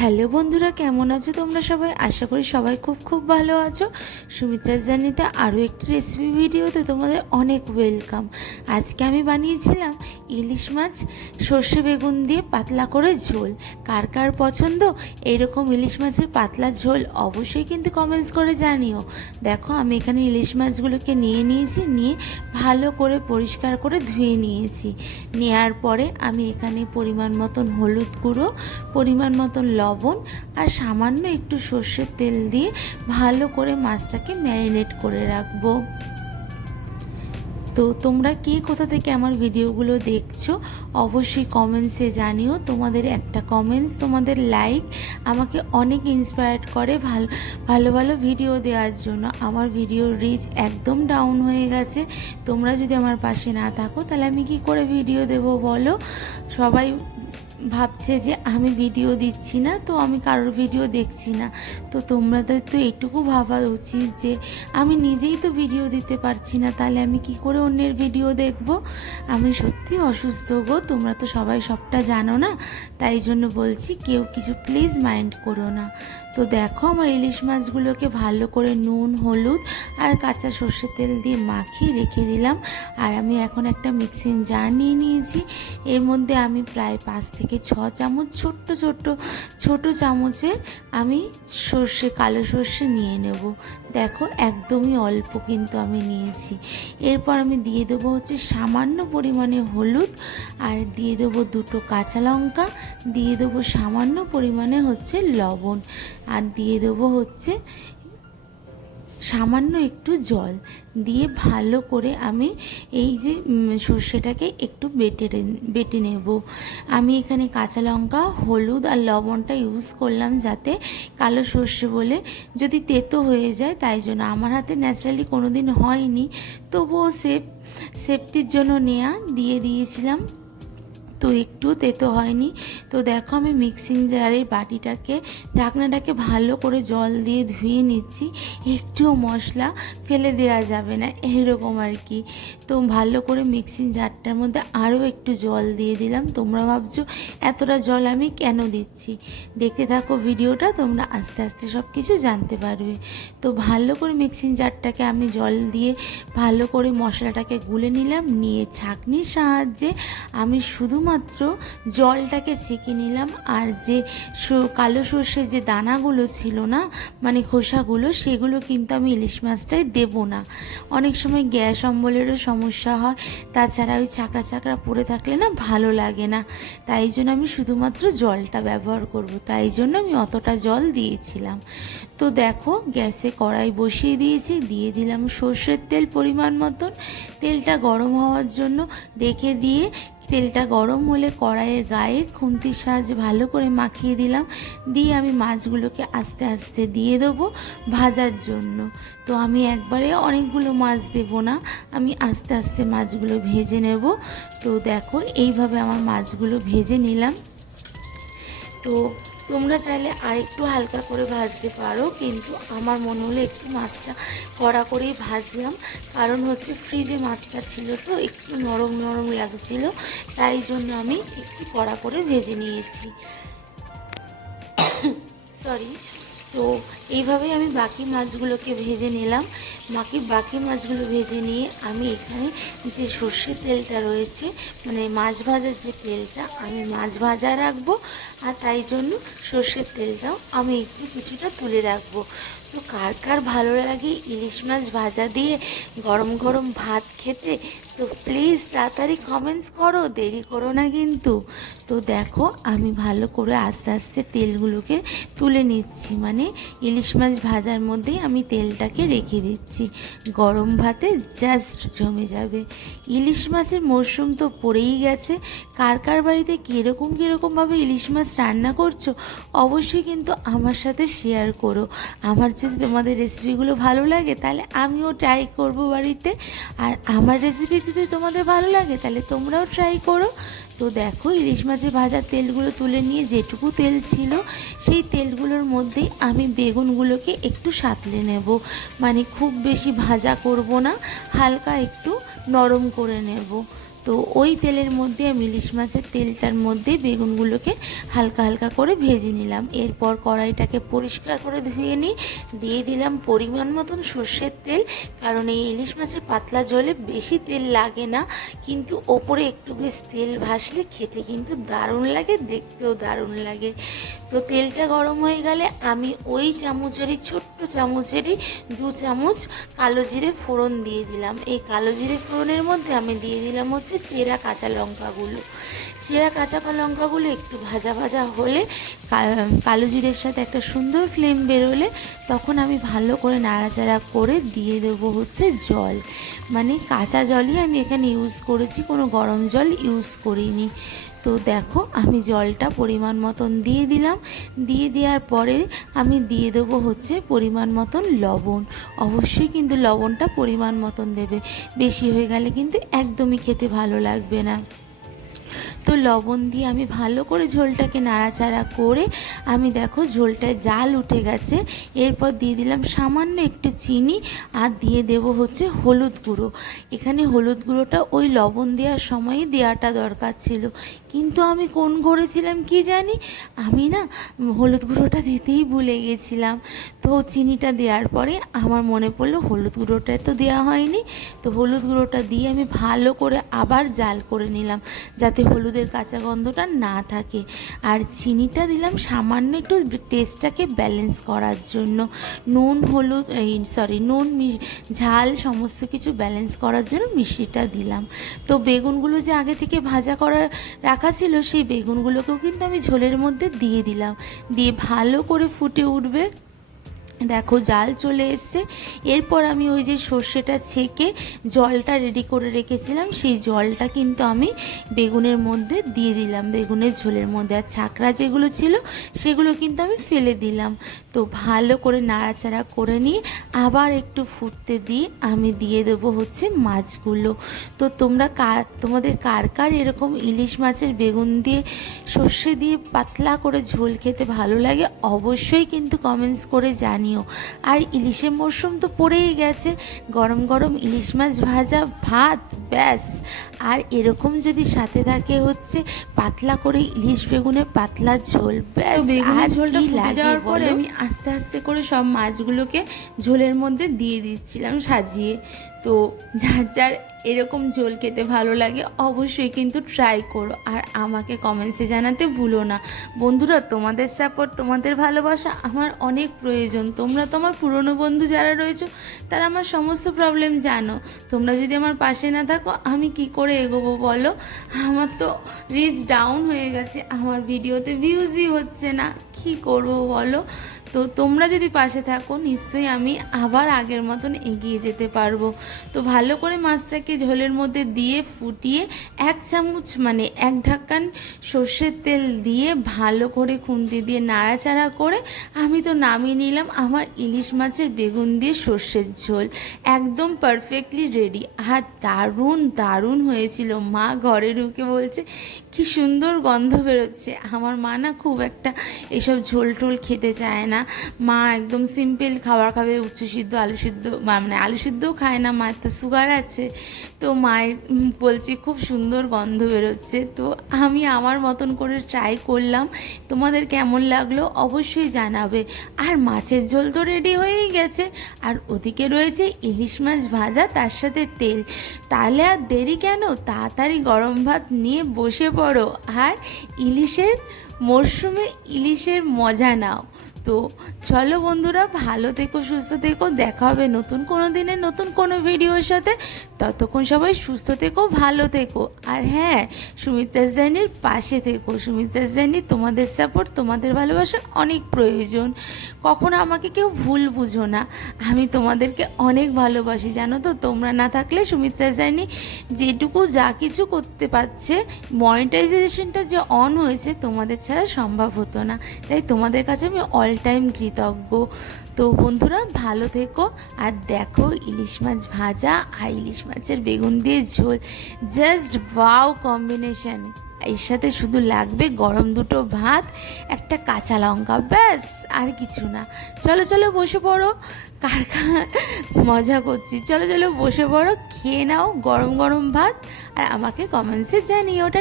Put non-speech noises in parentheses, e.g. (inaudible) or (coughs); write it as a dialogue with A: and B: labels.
A: Hello বন্ধুরা, কেমন আছো তোমরা সবাই? আশা করি সবাই খুব খুব ভালো আছো। সুমিত্রা জার্নিতে আরও একটি রেসিপি ভিডিওতে তোমাদের অনেক ওয়েলকাম আজকে আমি বানিয়েছিলাম ইলিশ মাছ, সর্ষে বেগুন দিয়ে পাতলা করে ঝোল। কার কার পছন্দ? এইরকম ইলিশ মাছের পাতলা ঝোল অবশ্যই কিন্তু কমেন্টস করে জানিও। দেখো, আমি এখানে ইলিশ মাছগুলোকে নিয়ে নিয়েছি, নিয়ে ভালো করে পরিষ্কার করে ধুয়ে নিয়েছি। নেওয়ার পরে আমি এখানে পরিমাণ মতন হলুদ গুঁড়ো, পরিমাণ মতন লবণ আর সামান্য একটু সর্ষের তেল দিয়ে ভালো করে মাছটাকে ম্যারিনেট করে রাখব। তো তোমরা কে কোথা থেকে আমার ভিডিওগুলো দেখছ, অবশ্যই কমেন্টসে জানিও। তোমাদের একটা কমেন্টস তোমাদের লাইক আমাকে অনেক ইন্সপায়ার্ড করে ভালো ভালো ভালো ভিডিও দেওয়ার জন্য। আমার ভিডিওর রিচ একদম ডাউন হয়ে গেছে। তোমরা যদি আমার পাশে না থাকো, তাহলে আমি কি করে ভিডিও দেবো বলো? সবাই ভাবছে যে আমি ভিডিও দিচ্ছি না, তো আমি কারোর ভিডিও দেখছি না। তো তোমাদের তো এটুকু ভাবা উচিত যে আমি নিজেই তো ভিডিও দিতে পারছি না, তাহলে আমি কি করে অন্যের ভিডিও দেখব? আমি সত্যি অসুস্থ গো, তোমরা তো সবাই সবটা জানো না, তাই জন্য বলছি কেউ কিছু প্লিজ মাইন্ড করো না। তো দেখো আমার ইলিশ মাছগুলোকে ভালো করে নুন, হলুদ আর কাঁচা সর্ষের তেল দিয়ে মাখিয়ে রেখে দিলাম। আর আমি এখন একটা মিক্সিং জার নিয়ে নিয়েছি, এর মধ্যে আমি প্রায় পাঁচ থেকে ছ চামচ ছোট্ট ছোট্ট, ছোট চামচে আমি সর্ষে, কালো সর্ষে নিয়ে নেব। দেখো একদমই অল্প কিন্তু আমি নিয়েছি। এরপর আমি দিয়ে দেবো হচ্ছে সামান্য পরিমাণে হলুদ আর দিয়ে দেবো দুটো কাঁচা লঙ্কা, দিয়ে দেবো সামান্য পরিমাণে হচ্ছে লবণ আর দিয়ে দেবো হচ্ছে সামান্য একটু জল দিয়ে ভালো করে আমি এই যে সর্ষেটাকে একটু বেটে বেটে নেব। আমি এখানে কাঁচা লঙ্কা, হলুদ আর লবণটা ইউজ করলাম যাতে কালো সর্ষে বলে যদি তেতো হয়ে যায় তাই জন্য। আমার হাতে ন্যাচারালি কোনো দিন হয়নি, তবুও সেফ সেফটির জন্য নেয়া দিয়ে দিয়েছিলাম। তো একটু তেতো হয়নি। তো দেখো আমি মিক্সিং জারের বাটিটাকে, ঢাকনাটাকে ভালো করে জল দিয়ে ধুয়ে নিচ্ছি। একটুও মশলা ফেলে দেওয়া যাবে না, এরকম আর কি। তো ভালো করে মিক্সিং জারটার মধ্যে আরও একটু জল দিয়ে দিলাম। তোমরা ভাবছ এতটা জল আমি কেন দিচ্ছি? দেখতে থাকো ভিডিওটা, তোমরা আস্তে আস্তে সব কিছু জানতে পারবে। তো ভালো করে মিক্সিং জারটাকে আমি জল দিয়ে ভালো করে মশলাটাকে গুলে নিলাম। নিয়ে ছাঁকনির সাহায্যে আমি শুধুমাত্র জলটাকে ছেঁকে নিলাম আর যে কালো সর্ষে যে দানাগুলো ছিল না মানে খোসাগুলো, সেগুলো কিন্তু আমি ইলিশ মাছটায় দেবো না। অনেক সময় গ্যাস অম্বলেরও সমস্যা হয়, তাছাড়া ওই চাকরা চাকরা পড়ে থাকলে না ভালো লাগে না। তাই জন্য আমি শুধুমাত্র জলটা ব্যবহার করব, তাই জন্য আমি অতটা জল দিয়েছিলাম। তো দেখো, গ্যাসে কড়াই বসিয়ে দিয়েছি, দিয়ে দিলাম সর্ষের তেল পরিমাণ মতন। তেলটা গরম হওয়ার জন্য রেখে দিয়ে তেলটা গরম হলে কড়াইয়ের গায়ে খুন্তির সাহায্যে ভালো করে মাখিয়ে দিলাম। দিয়ে আমি মাছগুলোকে আস্তে আস্তে দিয়ে দেবো ভাজার জন্য। তো আমি একবারে অনেকগুলো মাছ দেব না, আমি আস্তে আস্তে মাছগুলো ভেজে নেব। তো দেখো, এইভাবে আমার মাছগুলো ভেজে নিলাম। তো তোমরা চাইলে আরেকটু হালকা করে ভাজতে পারো, কিন্তু আমার মনে হলো একটু মাছটা কড়া করেই ভাজলাম। কারণ হচ্ছে ফ্রিজে মাছটা ছিল তো, একটু নরম নরম লাগছিল, তাই জন্য আমি একটু কড়া করে ভেজে নিয়েছি। (coughs) সরি তো এইভাবেই আমি বাকি মাছগুলোকে ভেজে নিলাম। বাকি বাকি মাছগুলো ভেজে নিয়ে আমি এখানে যে সর্ষের তেলটা রয়েছে মানে মাছ ভাজার যে তেলটা, আমি মাছ ভাজা রাখব আর তাই জন্য সর্ষের তেলটাও আমি একটু কিছুটা তুলে রাখব। তো কার কার ভালো লাগে ইলিশ মাছ ভাজা দিয়ে গরম গরম ভাত খেতে, তো প্লিজ তাড়াতাড়ি কমেন্টস করো, দেরি করো না কিন্তু। তো দেখো, আমি ভালো করে আস্তে আস্তে তেলগুলোকে তুলে নিচ্ছি মানে ইলিশ মাছ ভাজার মধ্যেই আমি তেলটাকে রেখে দিচ্ছি। গরম ভাতে জাস্ট জমে যাবে। ইলিশ মাছের মরশুম তো পড়েই গেছে। কার কার বাড়িতে কীরকম কীরকমভাবে ইলিশ মাছ রান্না করছ, অবশ্যই কিন্তু আমার সাথে শেয়ার করো। আমার যদি তোমাদের রেসিপিগুলো ভালো লাগে, তাহলে আমিও ট্রাই করব বাড়িতে। আর আমার রেসিপি যদি তোমাদের ভালো লাগে, তাহলে তোমরাও ট্রাই করো। তো দেখো, ইলিশ মাছের ভাজার তেলগুলো তুলে নিয়ে যেটুকু তেল ছিল, সেই তেলগুলোর মধ্যেই আমি বেগুনগুলোকে একটু সাঁতলে নেব। মানে খুব বেশি ভাজা করব না, হালকা একটু নরম করে নেব। তো ওই তেলের মধ্যে আমি ইলিশ মাছের তেলটার মধ্যে বেগুনগুলোকে হালকা হালকা করে ভেজে নিলাম। এরপর কড়াইটাকে পরিষ্কার করে ধুয়ে নিই। দিয়ে দিলাম পরিমাণ মতন সর্ষের তেল, কারণ এই ইলিশ মাছের পাতলা জলে বেশি তেল লাগে না, কিন্তু ওপরে একটু বেশ তেল ভাসলে খেতে কিন্তু দারুণ লাগে, দেখতেও দারুণ লাগে। তো তেলটা গরম হয়ে গেলে আমি ওই চামচেরই, ছোট্ট চামচেরই দু চামচ কালো জিরে ফোড়ন দিয়ে দিলাম। এই কালো জিরে ফোড়নের মধ্যে আমি দিয়ে দিলাম হচ্ছে চেরা কাঁচা লঙ্কাগুলো। চেরা কাঁচা লঙ্কাগুলো একটু ভাজা ভাজা হলে কালো জিরের সাথে একটা সুন্দর ফ্লেম বেরোলে তখন আমি ভালো করে নাড়াচাড়া করে দিয়ে দেব হচ্ছে জল। মানে কাঁচা জলই আমি এখানে ইউজ করেছি, কোনো গরম জল ইউজ করিনি। তো দেখো, আমি জলটা পরিমাণ মতন দিয়ে দিলাম। দিয়ে দেওয়ার পরে আমি দিয়ে দেবো হচ্ছে পরিমাণ মতন লবণ। অবশ্যই কিন্তু লবণটা পরিমাণ মতন দেবে। বেশি হয়ে গেলে কিন্তু একদমই খেতে ভালো লাগবে না। তো লবণ দিয়ে আমি ভালো করে ঝোলটাকে নাড়াচাড়া করে আমি দেখো ঝোলটায় জাল উঠে গেছে। এরপর দিয়ে দিলাম সামান্য একটু চিনি আর দিয়ে দেব হচ্ছে হলুদ গুঁড়ো। এখানে হলুদ গুঁড়োটা ওই লবণ দেওয়ার সময়ই দেওয়াটা দরকার ছিল। কিন্তু আমি কোন করেছিলাম কি জানি? আমি না হলুদ গুঁড়োটা দিতেই ভুলে গেছিলাম। তো চিনিটা দেওয়ার পরে আমার মনে পড়ল হলুদ গুঁড়োটা তো দেওয়া হয়নি। তো হলুদ গুঁড়োটা দিয়ে আমি ভালো করে আবার জাল করে নিলাম যাতে হলুদের কাঁচা গন্ধটা না থাকে। আর চিনিটা দিলাম সামান্য একটু টেস্টটাকে ব্যালেন্স করার জন্য। নুন, হলুদ, এই সরি নুন ঝাল সমস্ত কিছু ব্যালেন্স করার জন্য মিষ্টিটা দিলাম। তো বেগুনগুলো যে আগে থেকে ভাজা করা রাখা ছিল সেই বেগুনগুলোকেও কিন্তু আমি ঝোলের মধ্যে দিয়ে দিলাম। দিয়ে ভালো করে ফুটে উঠবে। দেখো, জাল চলে এসছে। এরপর আমি ওই যে সর্ষেটা ছেঁকে জলটা রেডি করে রেখেছিলাম। সেই জলটা কিন্তু আমি বেগুনের মধ্যে দিয়ে দিলাম, বেগুনের ঝোলের মধ্যে। আর ছাকরা যেগুলো ছিল, সেগুলো কিন্তু আমি ফেলে দিলাম। তো ভালো করে নাড়াচাড়া করে নিয়ে আবার একটু ফুটতে দিয়ে আমি দিয়ে দেবো হচ্ছে মাছগুলো। তো তোমরা কার তোমাদের কার কার এরকম ইলিশ মাছের বেগুন দিয়ে, সর্ষে দিয়ে পাতলা করে ঝোল খেতে ভালো লাগে, অবশ্যই কিন্তু কমেন্টস করে জানিও আর ইলিশের মরশুম তো পড়েই গেছে। গরম গরম ইলিশ মাছ ভাজা ভাত ব্যাস। আর এরকম যদি সাথে থাকে হচ্ছে পাতলা করে ইলিশ বেগুনের পাতলা ঝোল ব্যাস।
B: বেগুনের ঝোলটা ফুটে যাওয়ার পরে আমি আস্তে আস্তে করে সব মাছগুলোকে ঝোলের মধ্যে দিয়ে দিচ্ছিলাম সাজিয়ে। তো যার যার এরকম ঝোল খেতে ভালো লাগে, অবশ্যই কিন্তু ট্রাই করো। আর আমাকে কমেন্টসে জানাতে ভুলো না। বন্ধুরা, তোমাদের সাপোর্ট তোমাদের ভালোবাসা আমার অনেক প্রয়োজন। তোমরা তো আমার পুরনো বন্ধু যারা রয়েছো, তারা আমার সমস্ত প্রবলেম জানো। তোমরা যদি আমার পাশে না থাকো, আমি কি করে এগোবো বলো? আমার তো রিচ ডাউন হয়ে গেছে। আমার ভিডিওতে ভিউজই হচ্ছে না। কি করব বলো? তো তোমরা যদি পাশে থাকো, নিশ্চয়ই আমি আবার আগের মতন এগিয়ে যেতে পারব। তো ভালো করে মাছটাকে ঝোলের মধ্যে দিয়ে ফুটিয়ে এক চামচ মানে এক ঢাকান সর্ষের তেল দিয়ে ভালো করে খুন্তি দিয়ে নাড়াচাড়া করে আমি তো নামিয়ে নিলাম আমার ইলিশ মাছের বেগুন দিয়ে সর্ষের ঝোল। একদম পারফেক্টলি রেডি আর দারুণ দারুণ হয়েছিল। মা ঘরে ঢুকে বলছে, কি সুন্দর গন্ধ বেরোচ্ছে। আমার মা না খুব একটা এসব ঝোল টোল খেতে চায় না। মা একদম সিম্পল খাবার খাবে উচ্চ সিদ্ধ, আলু সিদ্ধ মানে আলু সিদ্ধও খায় না, মায়ের তো সুগার আছে। তো মায়ের বলছি, খুব সুন্দর গন্ধ বেরোচ্ছে। তো আমি আমার মতন করে ট্রাই করলাম। তোমাদের কেমন লাগল অবশ্যই জানাবে। আর মাছের ঝোল তো রেডি হয়েই গেছে। আর ওদিকে রয়েছে ইলিশ মাছ ভাজা, তার সাথে তেল। তাহলে আর দেরি কেন? তাড়াতাড়ি গরম ভাত নিয়ে বসে পড়ো। আর ইলিশের মরশুমে ইলিশের মজা নাও। তো চলো বন্ধুরা, ভালো থেকো, সুস্থ থেকো, দেখা হবে নতুন কোনো দিনে, নতুন কোনো ভিডিওর সাথে। ততক্ষণ সবাই সুস্থ থেকো, ভালো থেকো। আর হ্যাঁ সুমিত্রা জাইনের পাশে থেকো। সুমিত্রা জাইনি তোমাদের সাপোর্ট তোমাদের ভালোবাসার অনেক প্রয়োজন। কখনো আমাকে কেউ ভুল বুঝো না। আমি তোমাদেরকে অনেক ভালোবাসি, জানো তো? তোমরা না থাকলে সুমিত্রা জাইনি যেটুকু যা কিছু করতে পারছে মনিটাইজেশনটা যে অন হয়েছে, তোমাদের ছাড়া সম্ভব হতো না। তাই তোমাদের কাছে আমি অল
A: টাইম কৃতজ্ঞ। তো বন্ধুরা, ভালো থেকো আর দেখো ইলিশ মাছ ভাজা আর ইলিশ মাছের বেগুন দিয়ে ঝোল। জাস্ট ওয়াও কম্বিনেশন এর সাথে শুধু লাগবে গরম দুটো ভাত, একটা কাঁচা লঙ্কা, ব্যাস, আর কিছু না। চলো চলো বসে পড়ো, কার কার মজা করছি। চলো চলো বসে পড়ো, খেয়ে নাও গরম গরম ভাত, আর আমাকে কমেন্টসে জানিও। ওটা